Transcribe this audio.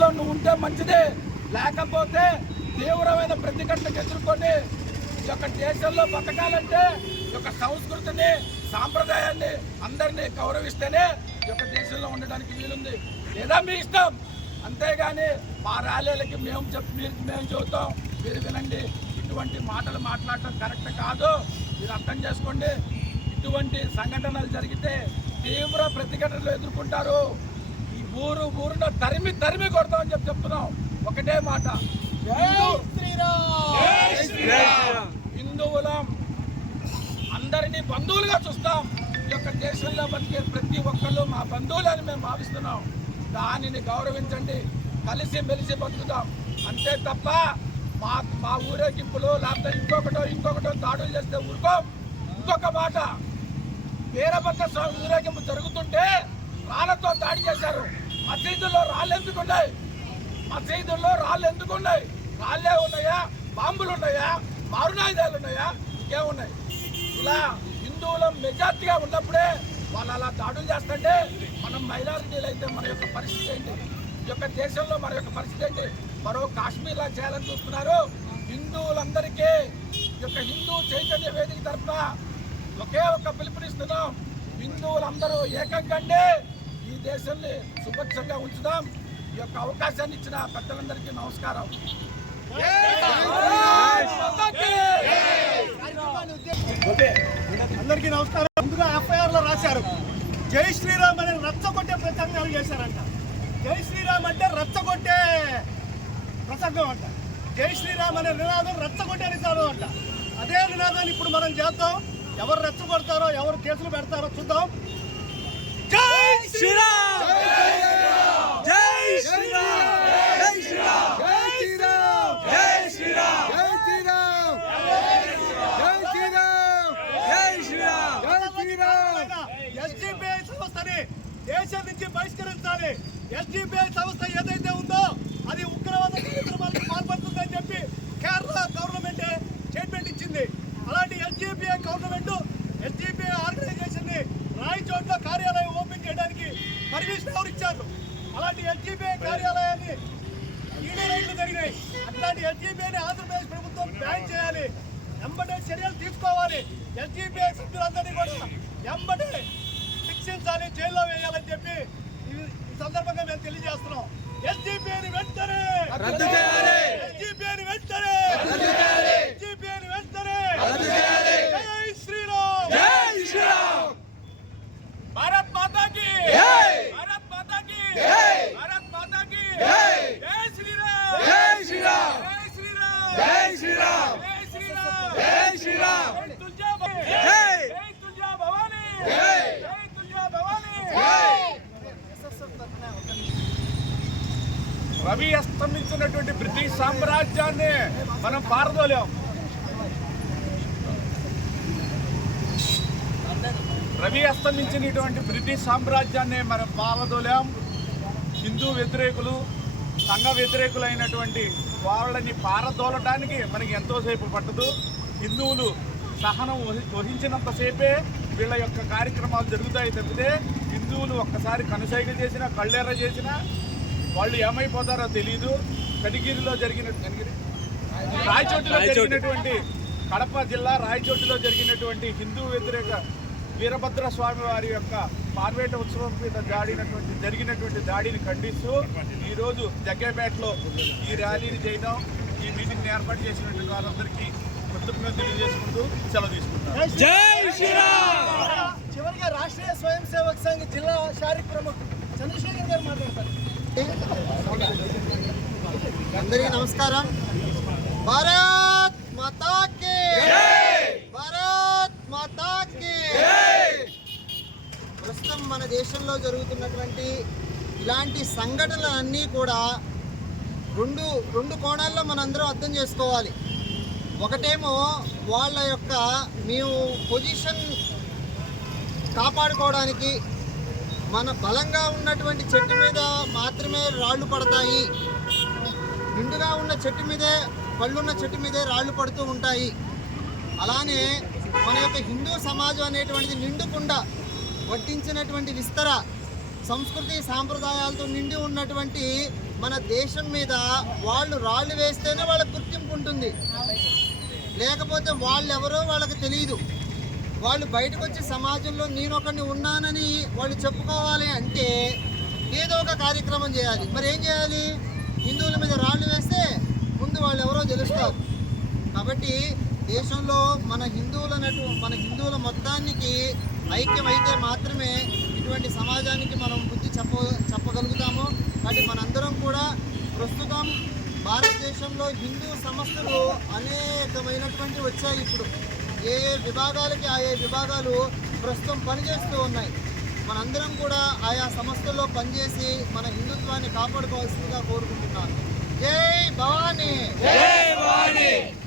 పరిస్థితుల్లో నువ్వు ఉంటే మంచిది. లేకపోతే తీవ్రమైన ప్రతిఘటనకు ఎదుర్కొని ఈ యొక్క దేశంలో బతకాలంటే ఈ యొక్క సంస్కృతిని సాంప్రదాయాన్ని అందరినీ గౌరవిస్తేనే ఈ యొక్క దేశంలో ఉండడానికి వీలుంది. లేదా మీ ఇష్టం. అంతేగాని మా ర్యాలీలకి మేము చెప్ మీరు మేము చెబుతాం. మీరు వినండి. ఇటువంటి మాటలు మాట్లాడటం కరెక్ట్ కాదు. మీరు అర్థం చేసుకోండి. ఇటువంటి సంఘటనలు జరిగితే తీవ్ర ప్రతిఘటనలు ఎదుర్కొంటారు. ఊరు ఊరున తరిమి తరిమి కొడతామని చెప్పి చెప్తున్నాం. ఒకటే మాట. శ్రీరామ్. హిందువులం. అందరినీ బంధువులుగా చూస్తాం. ఈ యొక్క దేశంలో బతికే ప్రతి ఒక్కళ్ళు మా బంధువులని మేము భావిస్తున్నాం. దానిని గౌరవించండి. కలిసి మెలిసి బతుకుతాం. అంతే తప్ప మా మా ఊరేగింపులు లేకపోతే ఇంకొకటో ఇంకొకటో దాడులు చేస్తే ఊరుకోం. ఇంకొక మాట. వీరభద్ర స్వామి ఊరేగింపు జరుగుతుంటే రాళ్ళతో దాడి చేశారు. మసీదుల్లో రాళ్ళు ఎందుకున్నాయి మసీదుల్లో రాళ్ళు ఎందుకున్నాయి రాళ్ళే ఉన్నాయా? బాంబులు ఉన్నాయా? మారునాయుధాలు ఉన్నాయా? ఇంకేమున్నాయి ఇలా హిందువుల మెజార్టీగా ఉన్నప్పుడే వాళ్ళు అలా దాడులు చేస్తుంటే మనం మైనారిటీలు అయితే మన యొక్క పరిస్థితి ఏంటి? ఈ యొక్క దేశంలో మన యొక్క పరిస్థితి ఏంటి? మరో కాశ్మీర్లా చేయాలని చూస్తున్నారు. హిందువులందరికీ ఈ యొక్క హిందూ చైతన్య వేదిక తరఫున ఒకే ఒక్క పిలుపునిస్తున్నాం. హిందువులందరూ ఏకం కంటే దేశాన్ని సుభిక్షంగా ఉంచుదాం. ఈ యొక్క అవకాశాన్ని ఇచ్చిన పెద్దలందరికీ నమస్కారం. అందరికీ నమస్కారం. ముందుగా ఎఫ్ఐఆర్లో రాశారు. జై శ్రీరామ్ అని రచ్చగొట్టే ప్రసంగాలు చేశారంట. జై శ్రీరామ్ అంటే రచ్చగొట్టే ప్రసంగం అంట. జై శ్రీరామ్ అనే నినాదం రచ్చగొట్టే నినాదం అంట. అదే నినాదాన్ని ఇప్పుడు మనం చేద్దాం. ఎవరు రెచ్చగొడతారో ఎవరు కేసులు పెడతారో చూద్దాం. జై శ్రీరామ్ జై శ్రీరామ్ జై శ్రీరామ్ జై శ్రీరామ్ జై శ్రీరామ్ ఎస్డిపిఐ సంస్థని దేశం నుంచి బహిష్కరించాలి. ఎస్డిపిఐ సంస్థ ఏదైతే ఉందో అది ఉగ్రవాద అట్లాంటి ఆంధ్రప్రదేశ్ ప్రభుత్వం బ్యాన్ చేయాలి. ఎంబటే చర్యలు తీసుకోవాలి. ఎస్జీబీఐ సభ్యులందరినీ కూడా ఎంబటే శిక్షించాలి జైల్లో వేయాలని చెప్పి ఈ సందర్భంగా మేము తెలియజేస్తాం ఎస్జీబీని వెంటనే రద్దు చేయాలి. ఎస్జీబీని వెంటనే ఎస్జీబీని వెంటనే జై శ్రీరామ్ జై శ్రీరామ్ భారత్ మాతా కి భారత్ మాతా కి భారత్ మాతా కి జై శ్రీరామ్ జై శ్రీరామ్ జై శ్రీరామ్ జై శ్రీరామ్ జై శ్రీరామ్ జై శ్రీరామ్ జై తుల్జా జై జై తుల్జా భవానీ జై జై తుల్జా భవానీ జై స్తంభించినటువంటి అస్తమించినటువంటి బ్రిటిష్ సామ్రాజ్యాన్ని మనం పారదోలేం. రవి అస్తమించినటువంటి బ్రిటిష్ సామ్రాజ్యాన్ని మనం పారదోలాం. హిందూ వ్యతిరేకులు సంఘ వ్యతిరేకులైనటువంటి వాళ్ళని పారదోలటానికి మనకి ఎంతోసేపు పట్టదు. హిందువులు సహనం వహి- వహించినంతసేపే వీళ్ళ యొక్క కార్యక్రమాలు జరుగుతాయి తప్పితే హిందువులు ఒక్కసారి కనుసైగ చేసినా కళ్ళెర్ర చేసినా వాళ్ళు ఏమైపోతారో తెలియదు కనిగిరిలో జరిగిన రాయచోటిలో జరిగినటువంటి కడప జిల్లా రాయచోటిలో జరిగినటువంటి హిందూ వ్యతిరేక వీరభద్ర స్వామి వారి యొక్క పార్వేట ఉత్సవం మీద దాడినటువంటి జరిగినటువంటి దాడిని ఖండిస్తూ ఈరోజు జగ్గేపేటలో ఈ ర్యాలీని చేయడం ఈ మీటింగ్ ఏర్పాటు చేసినటువంటి వారందరికీ కృతజ్ఞతలు తెలియజేసుకుంటూ సెలవు తీసుకుంటాం. జై శ్రీరామ్! చివరిగా రాష్ట్రీయ స్వయం సేవక్ సంఘ్ జిల్లా శారీ ప్రముఖ్ చంద్రశేఖర్ గారు మాట్లాడతారు. అందరికీ నమస్కారం. భారత్ మాతా కి భారత్ మాతా కి ప్రస్తుతం మన దేశంలో జరుగుతున్నటువంటి ఇలాంటి సంఘటనలన్నీ కూడా రెండు రెండు కోణాల్లో మనందరం అర్థం చేసుకోవాలి. ఒకటేమో వాళ్ళ యొక్క మేము పొజిషన్ కాపాడుకోవడానికి మన బలంగా ఉన్నటువంటి చెట్టు మీద మాత్రమే రాళ్ళు పడతాయి. నిండుగా ఉన్న చెట్టు మీదే పళ్ళున్న చెట్టు మీదే రాళ్ళు పడుతూ ఉంటాయి. అలానే మన యొక్క హిందూ సమాజం అనేటువంటిది నిండుకుండా వడ్డించినటువంటి విస్తర సంస్కృతి సాంప్రదాయాలతో నిండి ఉన్నటువంటి మన దేశం మీద వాళ్ళు రాళ్ళు వేస్తేనే వాళ్ళకు గుర్తింపు ఉంటుంది. లేకపోతే వాళ్ళు ఎవరో వాళ్ళకి తెలియదు. వాళ్ళు బయటకు వచ్చి సమాజంలో నేను ఒకరిని ఉన్నానని వాళ్ళు చెప్పుకోవాలి అంటే ఏదో ఒక కార్యక్రమం చేయాలి. మరి ఏం చేయాలి? హిందువుల మీద రాళ్ళు వేస్తే ముందు వాళ్ళు ఎవరో తెలుస్తారు కాబట్టి దేశంలో మన హిందువులనటు మన హిందువుల మొత్తానికి ఐక్యమైతే మాత్రమే ఇటువంటి సమాజానికి మనం బుద్ధి చెప్ప చెప్పగలుగుతాము. కాబట్టి మనందరం కూడా ప్రస్తుతం భారతదేశంలో హిందూ సంస్థలు అనేకమైనటువంటి వచ్చాయి ఇప్పుడు. ఏ ఏ విభాగాలకి ఆయా విభాగాలు ప్రస్తుతం పనిచేస్తూ ఉన్నాయి. మనందరం కూడా ఆయా సంస్థల్లో పనిచేసి మన హిందుత్వాన్ని కాపాడుకోవాల్సిందిగా కోరుకుంటున్నాను. జై భవానీ!